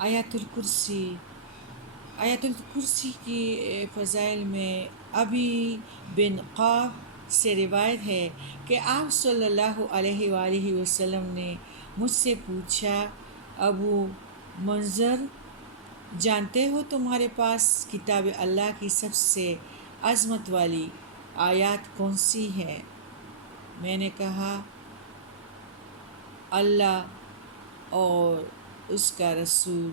آیت الکرسی آیت الکرسی کی فضائل میں ابی بن قاف سے روایت ہے کہ آپ صلی اللہ علیہ وآلہ وسلم نے مجھ سے پوچھا، ابو منظر، جانتے ہو تمہارے پاس کتاب اللہ کی سب سے عظمت والی آیات کون سی ہے؟ میں نے کہا، اللہ اور اس کا رسول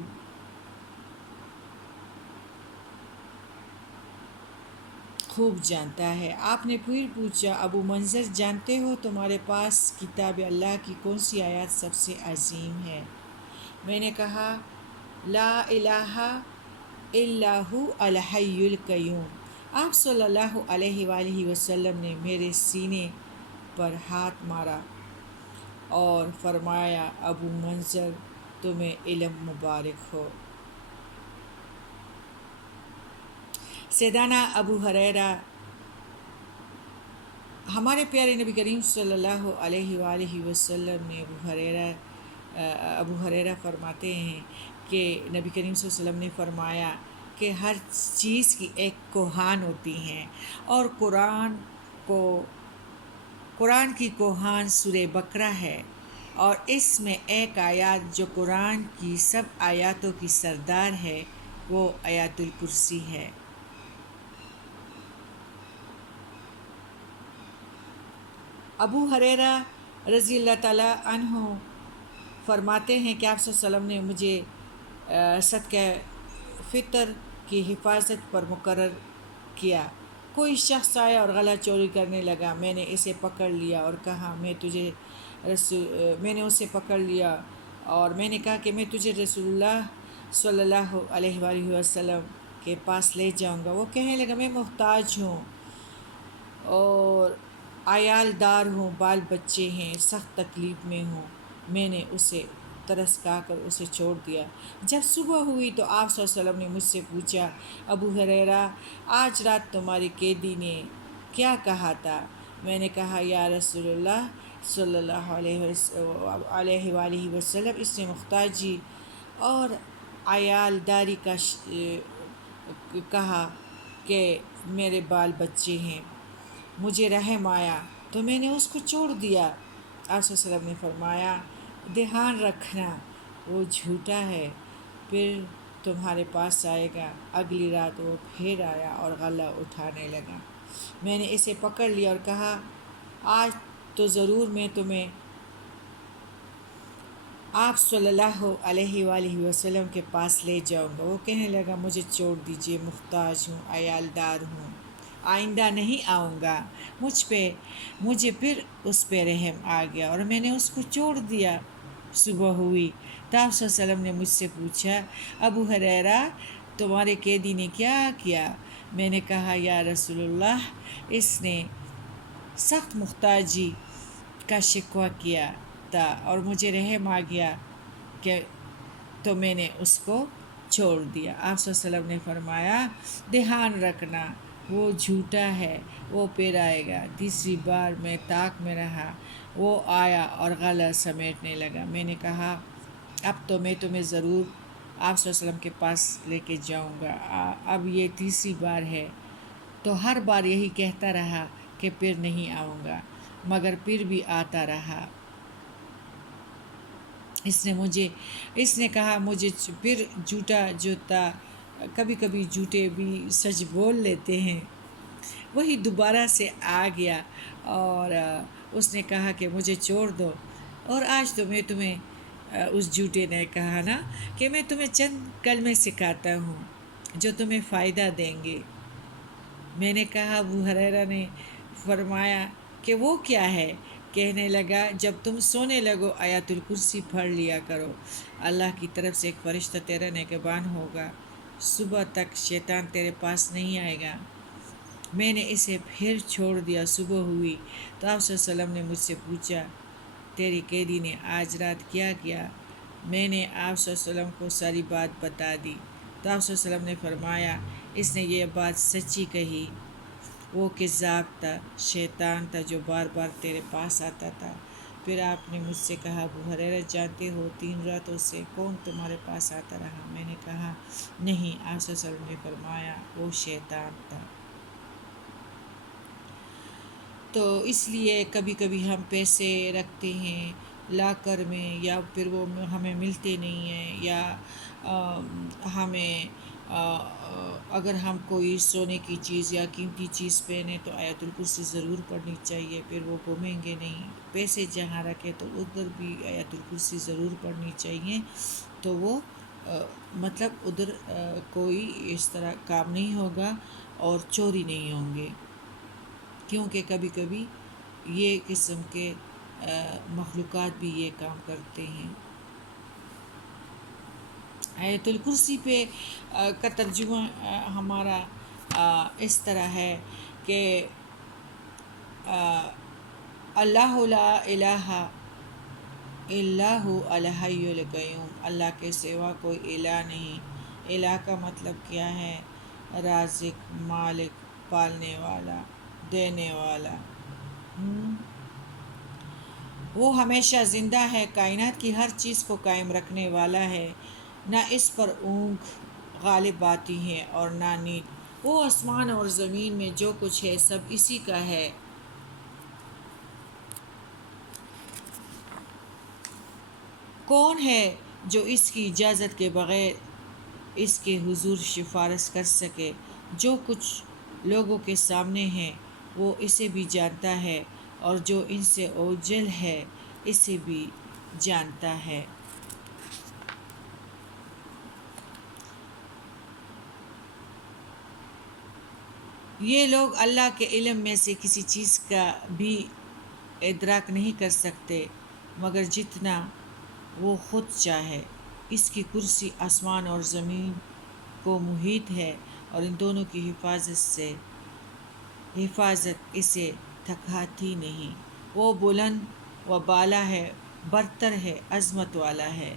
خوب جانتا ہے۔ آپ نے پھر پوچھا، ابو منظر، جانتے ہو تمہارے پاس کتاب اللہ کی کون سی آیات سب سے عظیم ہے؟ میں نے کہا، لا الہ الا ہو الحی القیوم۔ آپ صلی اللہ علیہ وآلہ وسلم نے میرے سینے پر ہاتھ مارا اور فرمایا، ابو منظر، تمہیں علم مبارک ہو۔ سیدنا ابو ہریرہ، ہمارے پیارے نبی کریم صلی اللہ علیہ وآلہ وسلم نے ابو ہریرہ فرماتے ہیں کہ نبی کریم صلی اللہ علیہ وسلم نے فرمایا کہ ہر چیز کی ایک کوہان ہوتی ہیں، اور قرآن کی کوہان سورہ بقرہ ہے، اور اس میں ایک آیات جو قرآن کی سب آیاتوں کی سردار ہے وہ آیت الکرسی ہے۔ ابو ہریرہ رضی اللہ تعالیٰ عنہ فرماتے ہیں کہ آپ صلی اللہ علیہ وسلم نے مجھے صدقہ فطر کی حفاظت پر مقرر کیا۔ کوئی شخص آیا اور غلہ چوری کرنے لگا، میں نے اسے پکڑ لیا اور کہا میں نے اسے پکڑ لیا اور میں نے کہا کہ میں تجھے رسول اللہ صلی اللہ علیہ وآلہ وسلم کے پاس لے جاؤں گا۔ وہ کہنے لگا، میں محتاج ہوں اور عیال دار ہوں، بال بچے ہیں، سخت تکلیف میں ہوں۔ میں نے اسے ترس کھا کر اسے چھوڑ دیا۔ جب صبح ہوئی تو آپ صلی اللہ علیہ وسلم نے مجھ سے پوچھا، ابو ہریرہ، آج رات تمہارے قیدی نے کیا کہا تھا؟ میں نے کہا، یا رسول اللہ صلی اللہ علیہ وآلہ وسلم، اس نے محتاجی اور عیال داری کا کہا کہ میرے بال بچے ہیں، مجھے رحم آیا تو میں نے اس کو چھوڑ دیا۔ آپ صلی اللہ علیہ وسلم نے فرمایا، دھیان رکھنا، وہ جھوٹا ہے، پھر تمہارے پاس آئے گا۔ اگلی رات وہ پھر آیا اور غلہ اٹھانے لگا۔ میں نے اسے پکڑ لیا اور کہا، آج تو ضرور میں تمہیں آپ صلی اللہ علیہ وآلہ وسلم کے پاس لے جاؤں گا۔ وہ کہنے لگا، مجھے چھوڑ دیجیے، محتاج ہوں، عیال دار ہوں، آئندہ نہیں آؤں گا۔ مجھے پھر اس پہ رحم آ گیا اور میں نے اس کو چھوڑ دیا۔ صبح ہوئی تو آپ صلی اللہ علیہ وسلم نے مجھ سے پوچھا، ابو ہریرہ، تمہارے قیدی نے کیا کیا؟ میں نے کہا، یا رسول اللہ، اس نے سخت محتاجی کا شکوہ کیا تھا اور مجھے رحم آ گیا تو میں نے اس کو چھوڑ دیا۔ آپ صلی اللہ علیہ وسلم نے فرمایا، دھیان رکھنا، وہ جھوٹا ہے، وہ پھر آئے گا۔ تیسری بار میں طاق میں رہا، وہ آیا اور غلہ سمیٹنے لگا۔ میں نے کہا، اب تو میں تمہیں ضرور آپ صلی اللہ علیہ وسلم کے پاس لے کے جاؤں گا، اب یہ تیسری بار ہے۔ تو ہر بار یہی کہتا رہا کہ پھر نہیں آؤں گا، مگر پھر بھی آتا رہا۔ اس نے کہا، مجھے پھر جھوٹا کبھی کبھی جھوٹے بھی سچ بول لیتے ہیں، وہی دوبارہ سے آ گیا اور اس نے کہا کہ مجھے چھوڑ دو۔ اور آج تو میں تمہیں اس جھوٹے نے کہا نا کہ میں تمہیں چند کلمے سکھاتا ہوں جو تمہیں فائدہ دیں گے۔ میں نے کہا، ابو ہریرہ نے فرمایا کہ وہ کیا ہے؟ کہنے لگا، جب تم سونے لگو آیت الکرسی پڑھ لیا کرو، اللہ کی طرف سے ایک فرشتہ تیرا نگہبان ہوگا، صبح تک شیطان تیرے پاس نہیں آئے گا۔ میں نے اسے پھر چھوڑ دیا۔ صبح ہوئی تو آپ صلی اللہ علیہ وسلم نے مجھ سے پوچھا، تیری قیدی نے آج رات کیا کیا؟ میں نے آپ صلی اللہ علیہ وسلم کو ساری بات بتا دی تو آپ صلی اللہ علیہ وسلم نے فرمایا، اس نے یہ بات سچی کہی، وہ کذاب تھا، شیطان تھا جو بار بار تیرے پاس آتا تھا پھر آپ نے مجھ سے کہا ابو ہریرہ جانتے ہو 3 راتوں سے کون تمہارے پاس آتا رہا؟ میں نے کہا نہیں۔ آپ صلی اللہ علیہ وسلم نے فرمایا وہ شیطان تھا۔ تو اس لیے کبھی کبھی ہم پیسے رکھتے ہیں لاکر میں، یا پھر وہ ہمیں ملتے نہیں ہیں، یا ہمیں اگر ہم کوئی سونے کی چیز یا قیمتی چیز پہنے تو آیت الکرسی ضرور پڑھنی چاہیے، پھر وہ گھومیں گے نہیں۔ پیسے جہاں رکھے تو ادھر بھی آیت الکرسی ضرور پڑھنی چاہیے، تو وہ مطلب ادھر کوئی اس طرح کام نہیں ہوگا اور چوری نہیں ہوں گے، کیونکہ کبھی کبھی یہ قسم کے مخلوقات بھی یہ کام کرتے ہیں۔ آیت الکرسی پہ کا ترجمہ ہمارا اس طرح ہے کہ اللہ لا الہ الا هو الحی القیوم، اللہ کے سوا کوئی الہ نہیں۔ الہ کا مطلب کیا ہے؟ رازق، مالک، پالنے والا، دینے والا۔ وہ ہمیشہ زندہ ہے، کائنات کی ہر چیز کو قائم رکھنے والا ہے، نہ اس پر اونگ غالب آتی ہے اور نہ نیند۔ وہ آسمان اور زمین میں جو کچھ ہے سب اسی کا ہے۔ کون ہے جو اس کی اجازت کے بغیر اس کے حضور سفارش کر سکے؟ جو کچھ لوگوں کے سامنے ہے وہ اسے بھی جانتا ہے، اور جو ان سے اوجل ہے اسے بھی جانتا ہے۔ یہ لوگ اللہ کے علم میں سے کسی چیز کا بھی ادراک نہیں کر سکتے مگر جتنا وہ خود چاہے۔ اس کی کرسی آسمان اور زمین کو محیط ہے، اور ان دونوں کی حفاظت اسے تھکاتی نہیں۔ وہ بلند و بالا ہے، برتر ہے، عظمت والا ہے۔